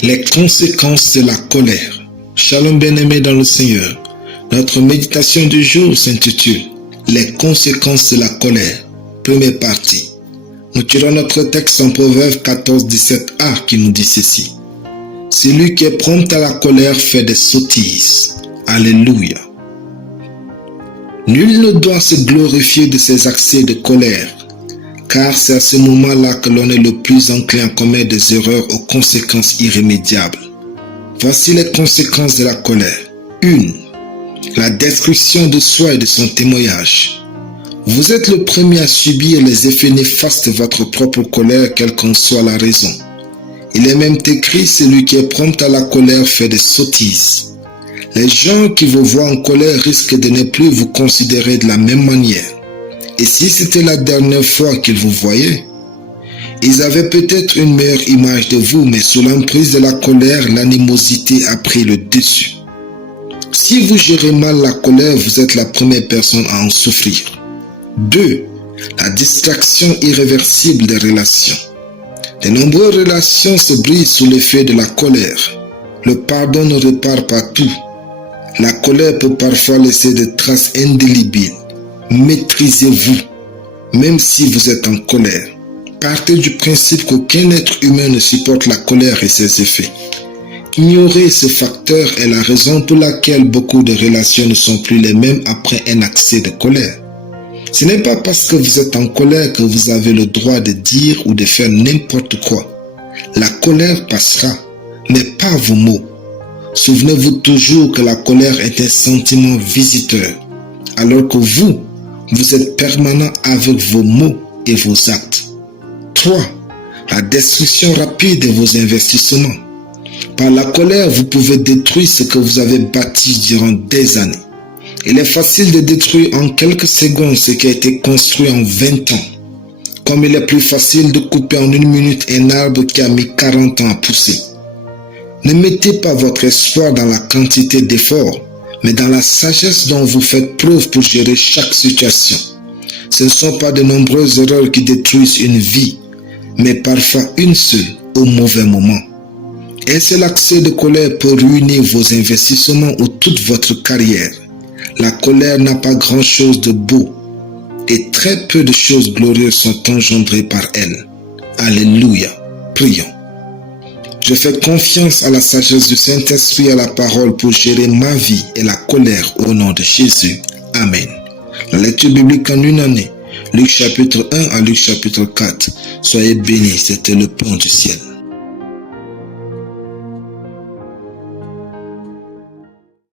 Les conséquences de la colère. Shalom bien-aimés dans le Seigneur. Notre méditation du jour s'intitule Les conséquences de la colère. Première partie. Nous tirons notre texte en Proverbe 14-17a qui nous dit ceci. Celui qui est prompt à la colère fait des sottises. Alléluia. Nul ne doit se glorifier de ses accès de colère, car c'est à ce moment-là que l'on est le plus enclin à commettre des erreurs aux conséquences irrémédiables. Voici les conséquences de la colère. 1. La destruction de soi et de son témoignage. Vous êtes le premier à subir les effets néfastes de votre propre colère, quelle qu'en soit la raison. Il est même écrit, celui qui est prompt à la colère fait des sottises. Les gens qui vous voient en colère risquent de ne plus vous considérer de la même manière. Et si c'était la dernière fois qu'ils vous voyaient, ils avaient peut-être une meilleure image de vous, mais sous l'emprise de la colère, l'animosité a pris le dessus. Si vous gérez mal la colère, vous êtes la première personne à en souffrir. 2. La distraction irréversible des relations. De nombreuses relations se brisent sous l'effet de la colère. Le pardon ne répare pas tout. La colère peut parfois laisser des traces indélébiles. Maîtrisez-vous, même si vous êtes en colère. Partez du principe qu'aucun être humain ne supporte la colère et ses effets. Ignorer ce facteur est la raison pour laquelle beaucoup de relations ne sont plus les mêmes après un accès de colère. Ce n'est pas parce que vous êtes en colère que vous avez le droit de dire ou de faire n'importe quoi. La colère passera, mais pas vos mots. Souvenez-vous toujours que la colère est un sentiment visiteur, alors que vous êtes permanent avec vos mots et vos actes. 3. La destruction rapide de vos investissements. Par la colère, vous pouvez détruire ce que vous avez bâti durant des années. Il est facile de détruire en quelques secondes ce qui a été construit en 20 ans, comme il est plus facile de couper en 1 minute un arbre qui a mis 40 ans à pousser. Ne mettez pas votre espoir dans la quantité d'efforts, mais dans la sagesse dont vous faites preuve pour gérer chaque situation. Ce ne sont pas de nombreuses erreurs qui détruisent une vie, mais parfois une seule au mauvais moment. Un seul accès de colère peut ruiner vos investissements ou toute votre carrière. La colère n'a pas grand-chose de beau et très peu de choses glorieuses sont engendrées par elle. Alléluia. Prions. Je fais confiance à la sagesse du Saint-Esprit et à la parole pour gérer ma vie et la colère au nom de Jésus. Amen. La lecture biblique en une année. Luc chapitre 1 à Luc chapitre 4. Soyez bénis, c'était le pont du ciel.